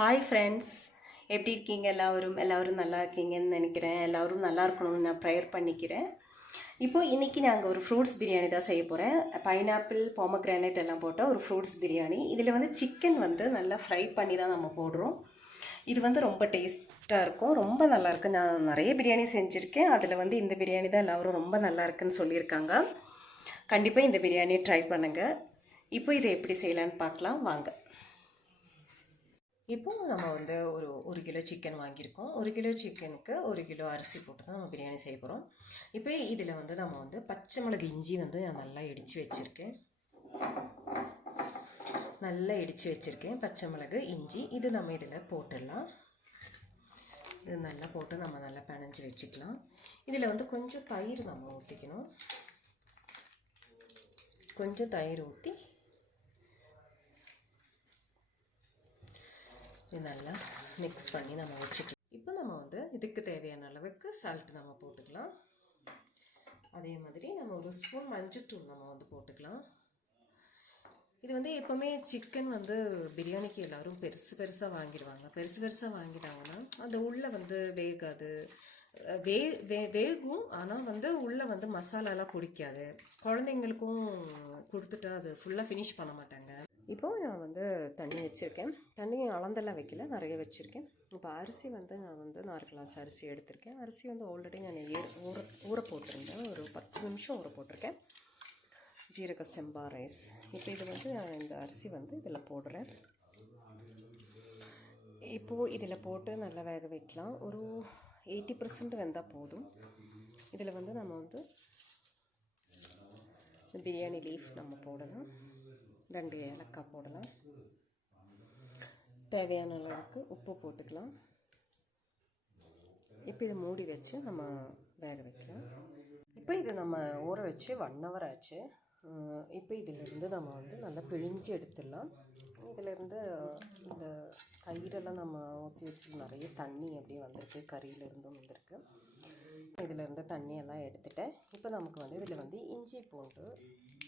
Hi friends, எப்படி இருக்கீங்க? எல்லாரும் நல்லா இருக்கீங்கன்னு நினைக்கிறேன். எல்லாரும் நல்லா இருக்கணும்னு நான் ப்ரேயர் பண்ணிக்கிறேன். இப்போது இன்றைக்கி நாங்கள் ஒரு ஃப்ரூட்ஸ் பிரியாணி தான் செய்ய போகிறேன். பைனாப்பிள், பொமக்ரானேட் எல்லாம் போட்ட ஒரு ஃப்ரூட்ஸ் பிரியாணி. இதில் வந்து சிக்கன் வந்து நல்லா ஃப்ரை பண்ணி தான் நம்ம போடுறோம். இது வந்து ரொம்ப டேஸ்ட்டாக இருக்கும், ரொம்ப நல்லாயிருக்கு. நான் நிறைய பிரியாணி செஞ்சுருக்கேன். அதில் வந்து இந்த பிரியாணி தான் எல்லோரும் ரொம்ப நல்லா இருக்குன்னு சொல்லியிருக்காங்க. கண்டிப்பாக இந்த பிரியாணியை ட்ரை பண்ணுங்கள். இப்போ இதை எப்படி செய்யலான்னு பார்க்கலாம் வாங்க. இப்போது நம்ம வந்து ஒரு கிலோ சிக்கன் வாங்கியிருக்கோம். 1 கிலோ சிக்கனுக்கு 1 கிலோ அரிசி போட்டு தான் நம்ம பிரியாணி செய்ய போகிறோம். இப்போ இதில் வந்து நம்ம வந்து பச்சை மிளகு, இஞ்சி வந்து நான் நல்லா இடித்து வச்சுருக்கேன். பச்சை மிளகு, இஞ்சி இது நம்ம இதில் போட்டுடலாம். இது நல்லா போட்டு நம்ம நல்லா பிணைஞ்சி வச்சுக்கலாம். இதில் வந்து கொஞ்சம் தயிர் நம்ம ஊற்றிக்கணும். கொஞ்சம் தயிர் ஊற்றி இது நல்லா மிக்ஸ் பண்ணி நம்ம வச்சுக்கலாம். இப்போ நம்ம வந்து இதுக்கு தேவையான அளவுக்கு சால்ட் நம்ம போட்டுக்கலாம். அதே மாதிரி நம்ம ஒரு ஸ்பூன் மஞ்சள்தூள் நம்ம வந்து போட்டுக்கலாம். இது வந்து எப்போவுமே சிக்கன் வந்து பிரியாணிக்கு எல்லோரும் பெருசாக வாங்கிடுவாங்க. பெருசாக வாங்கிட்டாங்கன்னா அந்த உள்ளே வந்து வேகாது. வேகும், ஆனால் வந்து உள்ளே வந்து மசாலாலாம் பிடிக்காது. குழந்தைங்களுக்கும் கொடுத்துட்டா அது ஃபுல்லாக ஃபினிஷ் பண்ண மாட்டாங்க. இப்போது நான் வந்து தண்ணி வச்சுருக்கேன். தண்ணி அளந்தெல்லாம் வைக்கல, நிறைய வச்சுருக்கேன். இப்போ அரிசி வந்து நான் வந்து 4 கிளாஸ் அரிசி எடுத்திருக்கேன். அரிசி வந்து ஆல்ரெடி நான் ஊற போட்டிருந்தேன். ஒரு 10 நிமிஷம் ஊற போட்டிருக்கேன். ஜீரக செம்பா ரைஸ். இப்போ இது வந்து நான் இந்த அரிசி வந்து இதில் போடுறேன். இப்போது இதில் போட்டு நல்லா வேக வைக்கலாம். ஒரு 80% வெந்தால் போதும். இதில் வந்து நம்ம வந்து பிரியாணி லீஃப் நம்ம போடலாம். 2 ஏலக்காய் போடலாம். தேவையான அளவுக்கு உப்பு போட்டுக்கலாம். இப்போ இதை மூடி வச்சு நம்ம வேக வைக்கலாம். இப்போ இதை நம்ம ஊற வச்சு 1 hour ஆச்சு. இப்போ இதிலிருந்து நம்ம வந்து நல்லா பிழிஞ்சு எடுத்துடலாம். இதிலேருந்து இந்த தயிரெல்லாம் நம்ம ஊற்றி வச்சு நிறைய தண்ணி அப்படியே வந்திருக்கு, கறியிலேருந்தும் வந்திருக்கு. இதிலேருந்து தண்ணியெல்லாம் எடுத்துட்டேன். இப்போ நமக்கு வந்து இதில் வந்து இஞ்சி பூண்டு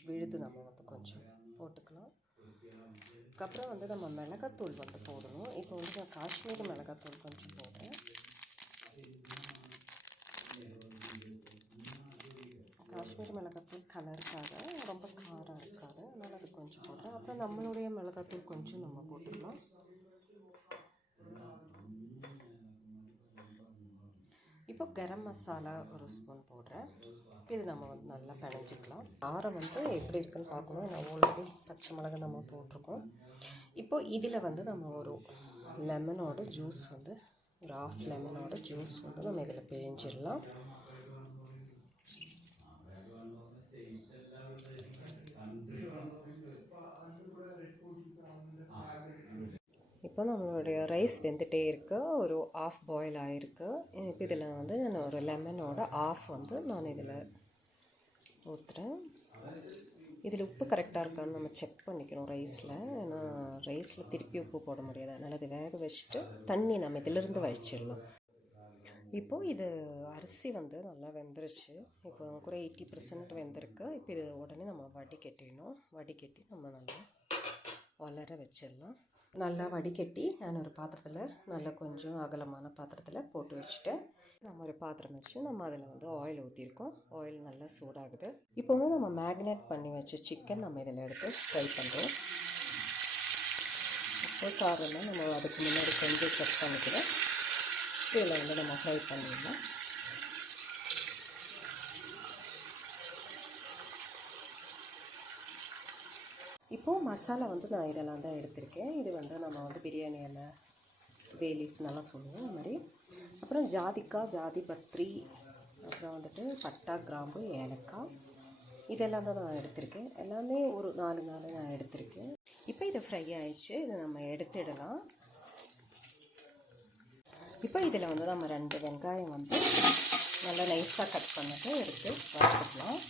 விழுது நம்ம வந்து கொஞ்சம் போட்டுக்கலாம். அதுக்கப்புறம் வந்து நம்ம மிளகாத்தூள் வந்து போடணும். இப்போ வந்து நான் காஷ்மீரி மிளகாத்தூள் கொஞ்சம் போடுறேன். காஷ்மீரி மிளகாத்தூள் கலருக்காக, ரொம்ப காரம் இருக்காது, அதனால் அது கொஞ்சம் போடுறேன். அப்புறம் நம்மளுடைய மிளகாத்தூள் கொஞ்சம் நம்ம போட்டுக்கலாம். இப்போ கரம் மசாலா ஒரு ஸ்பூன் போடுறேன். இது நம்ம வந்து நல்லா பிணைஞ்சிக்கலாம். காரம் வந்து எப்படி இருக்குன்னு பார்க்கணும். நான் ஆல்ரெடி பச்சை மிளகு நம்ம போட்டிருக்கோம். இப்போது இதில் வந்து நம்ம ஒரு லெமனோட ஜூஸ் வந்து ஒரு 1/2 லெமனோட ஜூஸ் வந்து நம்ம இதில் பிழிஞ்சிடலாம். இப்போ நம்மளுடைய ரைஸ் வெந்துகிட்டே இருக்குது. ஒரு 1/2 பாயில் ஆகிருக்கு. இப்போ இதில் வந்து நான் ஒரு லெமனோட 1/2 வந்து நான் இதில் ஊற்றுறேன். இதில் உப்பு கரெக்டாக இருக்கான்னு நம்ம செக் பண்ணிக்கணும் ரைஸில். ஏன்னா ரைஸில் திருப்பி உப்பு போட முடியாது. அதனால் அதை வேக வச்சுட்டு தண்ணி நம்ம இதிலிருந்து வச்சிடலாம். இப்போது இது அரிசி வந்து நல்லா வெந்துருச்சு. இப்போ நமக்கு ஒரு 80% வெந்திருக்கு. இப்போ இது உடனே நம்ம வடிகட்டிடணும். வடிகட்டி நம்ம நல்லா வளர வச்சிடலாம். நல்லா வடிகட்டி நான் ஒரு பாத்திரத்தில், நல்லா கொஞ்சம் அகலமான பாத்திரத்தில் போட்டு வச்சுட்டேன். நம்ம ஒரு பாத்திரம் வச்சு நம்ம அதில் வந்து ஆயில் ஊற்றிருக்கோம். ஆயில் நல்லா சூடாகுது. இப்போ வந்து நம்ம மேக்னேட் பண்ணி வச்ச சிக்கன் நம்ம இதில் எடுத்து ஃப்ரை பண்ணுறோம். இப்போ காரம்லாம் நம்ம அதுக்கு முன்னாடி கொஞ்சம் செக் பண்ணிக்கிறோம். இதில் வந்து நம்ம ஃப்ரை பண்ணிடலாம். இப்போது மசாலா வந்து நான் இதெல்லாம் தான் எடுத்திருக்கேன். இது வந்து நம்ம வந்து பிரியாணி இலை, பே லீஃப் நல்லா சொல்லுவோம் அது மாதிரி. அப்புறம் ஜாதிக்காய், ஜாதி பத்திரி, அப்புறம் வந்துட்டு பட்டா, கிராம்பு, ஏலக்காய், இதெல்லாம் தான் நான் எடுத்திருக்கேன். எல்லாமே ஒரு 4 நான் எடுத்திருக்கேன். இப்போ இது ஃப்ரை ஆயிடுச்சு. இதை நம்ம எடுத்துடலாம். இப்போ இதில் வந்து நம்ம 2 வெங்காயம் வந்து நல்லா நைஸாக கட் பண்ணிட்டு எடுத்து வறுத்துக்கலாம்.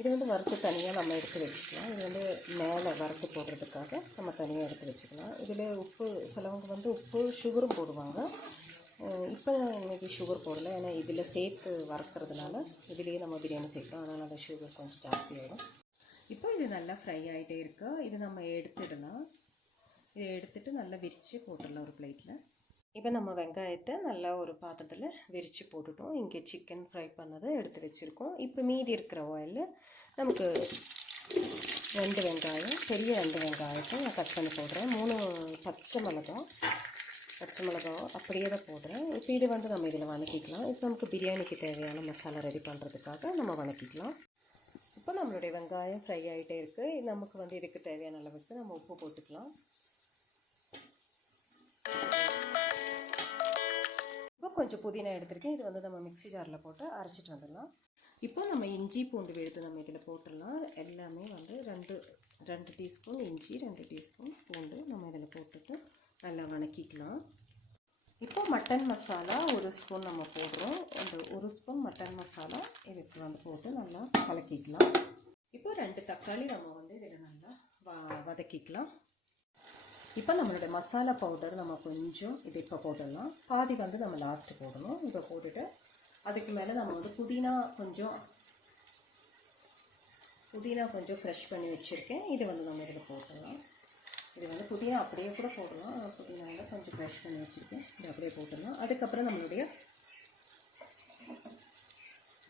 இது வந்து வறுத்து தனியாக நம்ம எடுத்து வச்சுக்கலாம். இது வந்து மேலே வறுத்து போடுறதுக்காக நம்ம தனியாக எடுத்து வச்சுக்கலாம். இதில் உப்பு, சிலவங்க வந்து உப்பு சுகரும் போடுவாங்க. இப்போ இன்றைக்கி சுகர் போடலை, ஏன்னா இதில் சேர்த்து வறுக்கிறதுனால இதிலேயே நம்ம பிரியாணி சேர்க்கலாம். அதனால் அந்த சுகர் கொஞ்சம் ஜாஸ்தி ஆகிடும். இப்போ இது நல்லா ஃப்ரை ஆகிட்டே இருக்கு. இது நம்ம எடுத்துடலாம். இதை எடுத்துகிட்டு நல்லா விரித்து போட்டுடலாம் ஒரு பிளேட்டில். இப்போ நம்ம வெங்காயத்தை நல்லா ஒரு பாத்திரத்தில் விரித்து போட்டுட்டோம். இங்கே சிக்கன் ஃப்ரை பண்ணதை எடுத்து வச்சுருக்கோம். இப்போ மீதி இருக்கிற ஆயிலில் நமக்கு 2 வெங்காயம், பெரிய 2 வெங்காயத்தை நான் கட் பண்ணி போடுறேன். 3 பச்சை மிளகாவும் அப்படியே தான் போடுறேன். இப்போ இது வந்து நம்ம இதில் வதக்கிக்கலாம். இப்போ நமக்கு பிரியாணிக்கு தேவையான மசாலா ரெடி பண்ணுறதுக்காக நம்ம வதக்கிக்கலாம். இப்போ நம்மளுடைய வெங்காயம் ஃப்ரை ஆகிட்டே இருக்குது. நமக்கு வந்து இதுக்கு தேவையான அளவுக்கு நம்ம உப்பு போட்டுக்கலாம். இப்போ கொஞ்சம் புதினா எடுத்துருக்கேன். இது வந்து நம்ம மிக்ஸி ஜாரில் போட்டு அரைச்சிட்டு வந்துடலாம். இப்போ நம்ம இஞ்சி பூண்டு விழுது நம்ம இதில் போட்டுடலாம். எல்லாமே வந்து 2 டீஸ்பூன் இஞ்சி, 2 டீஸ்பூன் பூண்டு நம்ம இதில் போட்டுட்டு நல்லா வதக்கிக்கலாம். இப்போ மட்டன் மசாலா 1 ஸ்பூன் நம்ம போடுறோம். அந்த 1 ஸ்பூன் மட்டன் மசாலா இதுக்கு வந்து போட்டு நல்லா கலக்கிக்கலாம். இப்போ 2 தக்காளி நம்ம வந்து இதில் நல்லா வதக்கிக்கலாம். இப்போ நம்மளுடைய மசாலா பவுடர் நம்ம கொஞ்சம் இது இப்போ போட்டுடலாம். பாதி வந்து நம்ம லாஸ்ட்டு போடணும். இப்போ போட்டுட்டு அதுக்கு மேலே நம்ம வந்து புதினா கொஞ்சம் ஃப்ரெஷ் பண்ணி வச்சுருக்கேன். இது வந்து நம்ம இதில் போட்டுடலாம். இது வந்து புதினா அப்படியே கூட போடலாம். புதினாவில் கொஞ்சம் ஃப்ரெஷ் பண்ணி வச்சுருக்கேன். இது அப்படியே போட்டுடலாம். அதுக்கப்புறம் நம்மளுடைய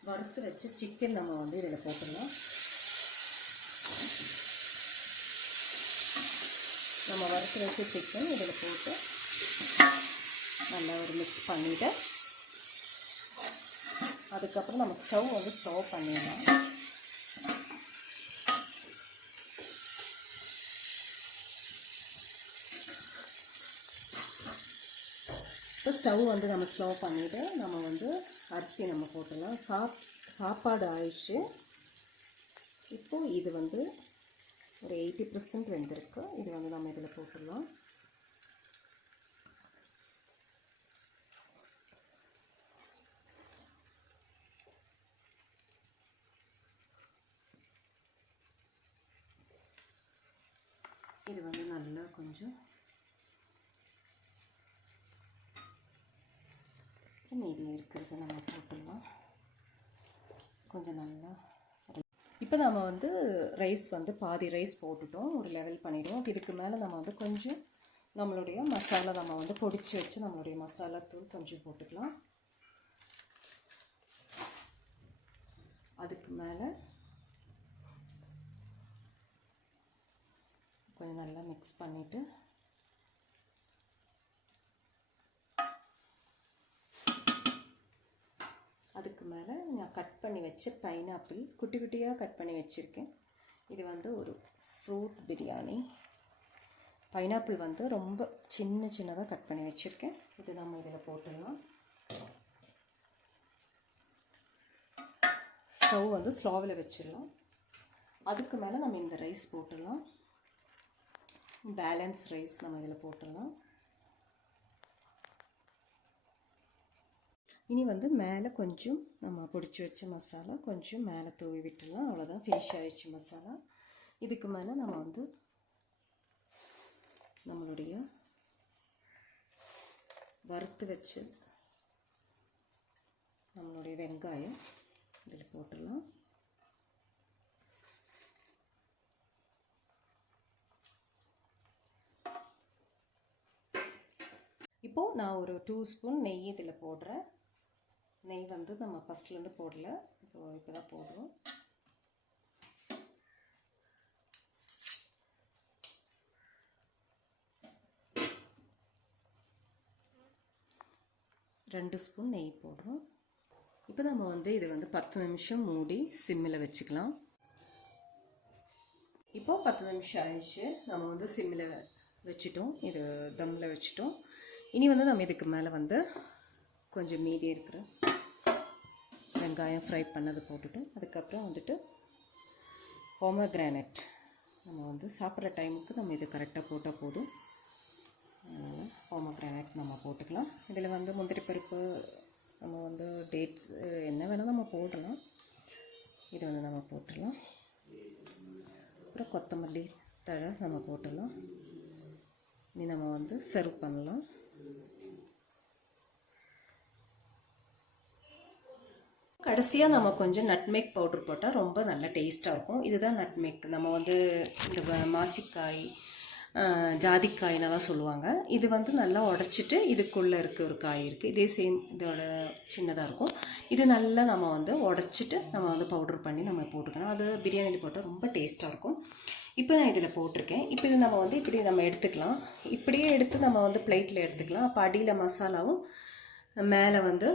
வறுத்து வச்ச சிக்கன் நம்ம வந்து இதில் போட்டுடலாம். நம்ம வறுத்து வச்ச சிக்கன் இதில் போட்டு நல்லா ஒரு மிக்ஸ் பண்ணிவிட்டு அதுக்கப்புறம் நம்ம ஸ்டவ் பண்ணிடலாம். இப்போ ஸ்டவ் வந்து நம்ம ஸ்லோ பண்ணிவிட்டு நம்ம வந்து அரிசி நம்ம போட்டுடலாம். சாப்பாடு ஆயிடுச்சு. இப்போது இது வந்து ஒரு 80% வெந்திருக்கு. இது வந்து நம்ம இதில் போட்டுடலாம். இது வந்து நல்லா கொஞ்சம் மீதி இருக்கிறது நம்ம போட்டுடலாம். கொஞ்சம் நல்லா இப்போ நம்ம வந்து ரைஸ் வந்து பாதி ரைஸ் போட்டுட்டோம். ஒரு லெவல் பண்ணிவிடுவோம். இதுக்கு மேலே நம்ம வந்து கொஞ்சம் நம்மளுடைய மசாலா நம்ம வந்து பொடிச்சு வச்சு நம்மளுடைய மசாலா தூள் கொஞ்சம் போட்டுக்கலாம். அதுக்கு மேலே கொஞ்சம் நல்லா மிக்ஸ் பண்ணிவிட்டு அதுக்கு மேலே நான் கட் பண்ணி வச்ச பைனாப்பிள் குட்டி குட்டியாக கட் பண்ணி வச்சுருக்கேன். இது வந்து ஒரு ஃப்ரூட் பிரியாணி. பைனாப்பிள் வந்து ரொம்ப சின்னதாக கட் பண்ணி வச்சுருக்கேன். இது நம்ம இதில் போட்டுடலாம். ஸ்டவ் வந்து ஸ்லோவில் வச்சிடலாம். அதுக்கு மேலே நம்ம இந்த ரைஸ் போட்டுடலாம். பேலன்ஸ் ரைஸ் நம்ம இதில் போட்டுடலாம். இனி வந்து மேலே கொஞ்சம் நம்ம பொடிச்சு வச்ச மசாலா கொஞ்சம் மேலே தூவி விட்டுடலாம். அவ்வளோதான், ஃபினிஷ் ஆயிடுச்சு மசாலா. இதுக்கு மேலே நம்ம வந்து நம்மளுடைய வறுத்து வச்சு நம்மளுடைய வெங்காயம் இதில் போட்டுடலாம். இப்போது நான் ஒரு 2 ஸ்பூன் நெய் இதில் போடுறேன். நெய் வந்து நம்ம ஃபஸ்ட்லேருந்து போடல, இப்போ தான் போடுறோம். ரெண்டு ஸ்பூன் நெய் போடுறோம். இப்போ நம்ம வந்து இதை வந்து 10 நிமிஷம் மூடி சிம்மில் வச்சுக்கலாம். இப்போது 10 நிமிஷம் ஆயிடுச்சு. நம்ம வந்து சிம்மில் வச்சுட்டோம். இது தம்மில் வச்சுட்டோம். இனி வந்து நம்ம இதுக்கு மேலே வந்து கொஞ்சம் மீதி இருக்கிற வெங்காயம் ஃப்ரை பண்ணது போட்டுட்டு அதுக்கப்புறம் வந்துட்டு பொமக்ரானட் நம்ம வந்து சாப்பிட்ற டைமுக்கு நம்ம இது கரெக்டாக போட்டால் போதும். அதனால் பொமக்ரானட் நம்ம போட்டுக்கலாம். இதில் வந்து முந்திரி பருப்பு நம்ம வந்து டேட்ஸ் என்ன வேணால் நம்ம போடலாம். இது வந்து நம்ம போட்டுடலாம். அப்புறம் கொத்தமல்லி தழை நம்ம போட்டுடலாம். இனி நம்ம வந்து சர்வ் பண்ணலாம். கடைசியாக நம்ம கொஞ்சம் நட்மேக் பவுடர் போட்டால் ரொம்ப நல்ல டேஸ்ட்டாக இருக்கும். இதுதான் நட்மேக். நம்ம வந்து இந்த மாசிக்காய் ஜாதிக்காய்னெல்லாம் சொல்லுவாங்க. இது வந்து நல்லா உடச்சிட்டு இதுக்குள்ளே இருக்க ஒரு காய் இருக்குது, இதே சேம் இதோட சின்னதாக இருக்கும். இது நல்லா நம்ம வந்து உடச்சிட்டு நம்ம வந்து பவுட்ரு பண்ணி நம்ம போட்டுக்கணும். அது பிரியாணியில் போட்டால் ரொம்ப டேஸ்ட்டாக இருக்கும். இப்போ நான் இதில் போட்டிருக்கேன். இப்போ இது நம்ம வந்து இப்படி நம்ம எடுத்துக்கலாம். இப்படியே எடுத்து நம்ம வந்து பிளேட்டில் எடுத்துக்கலாம். அப்போ அடியில் மசாலாவும் மேலே வந்து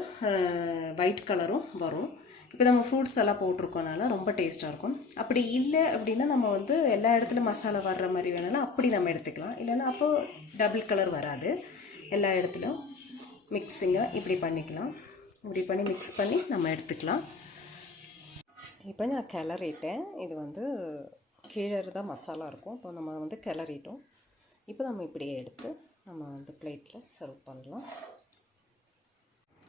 ஒயிட் கலரும் வரும். இப்போ நம்ம ஃப்ரூட்ஸ் எல்லாம் போட்டிருக்கோனால ரொம்ப டேஸ்ட்டாக இருக்கும். அப்படி இல்லை அப்படின்னா நம்ம வந்து எல்லா இடத்துலையும் மசாலா வர்ற மாதிரி வேணும்னா அப்படி நம்ம எடுத்துக்கலாம். இல்லைன்னா அப்போது டபுள் கலர் வராது. எல்லா இடத்துலையும் மிக்ஸிங்காக இப்படி பண்ணிக்கலாம். இப்படி பண்ணி மிக்ஸ் பண்ணி நம்ம எடுத்துக்கலாம். இப்போ நான் கிளறிட்டேன். இது வந்து கீழே தான் மசாலா இருக்கும். இப்போ நம்ம வந்து கிளறிட்டோம். இப்போ நம்ம இப்படியே எடுத்து நம்ம வந்து பிளேட்டில் சர்வ் பண்ணலாம்.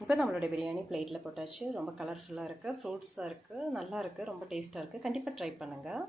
இப்போ நம்மளுடைய பிரியாணி பிளேட்டில் போட்டாச்சு. ரொம்ப கலர்ஃபுல்லாக இருக்குது, ஃப்ரூட்ஸாக இருக்குது, நல்லா இருக்குது, ரொம்ப டேஸ்ட்டாக இருக்குது. கண்டிப்பாக ட்ரை பண்ணுங்கள்.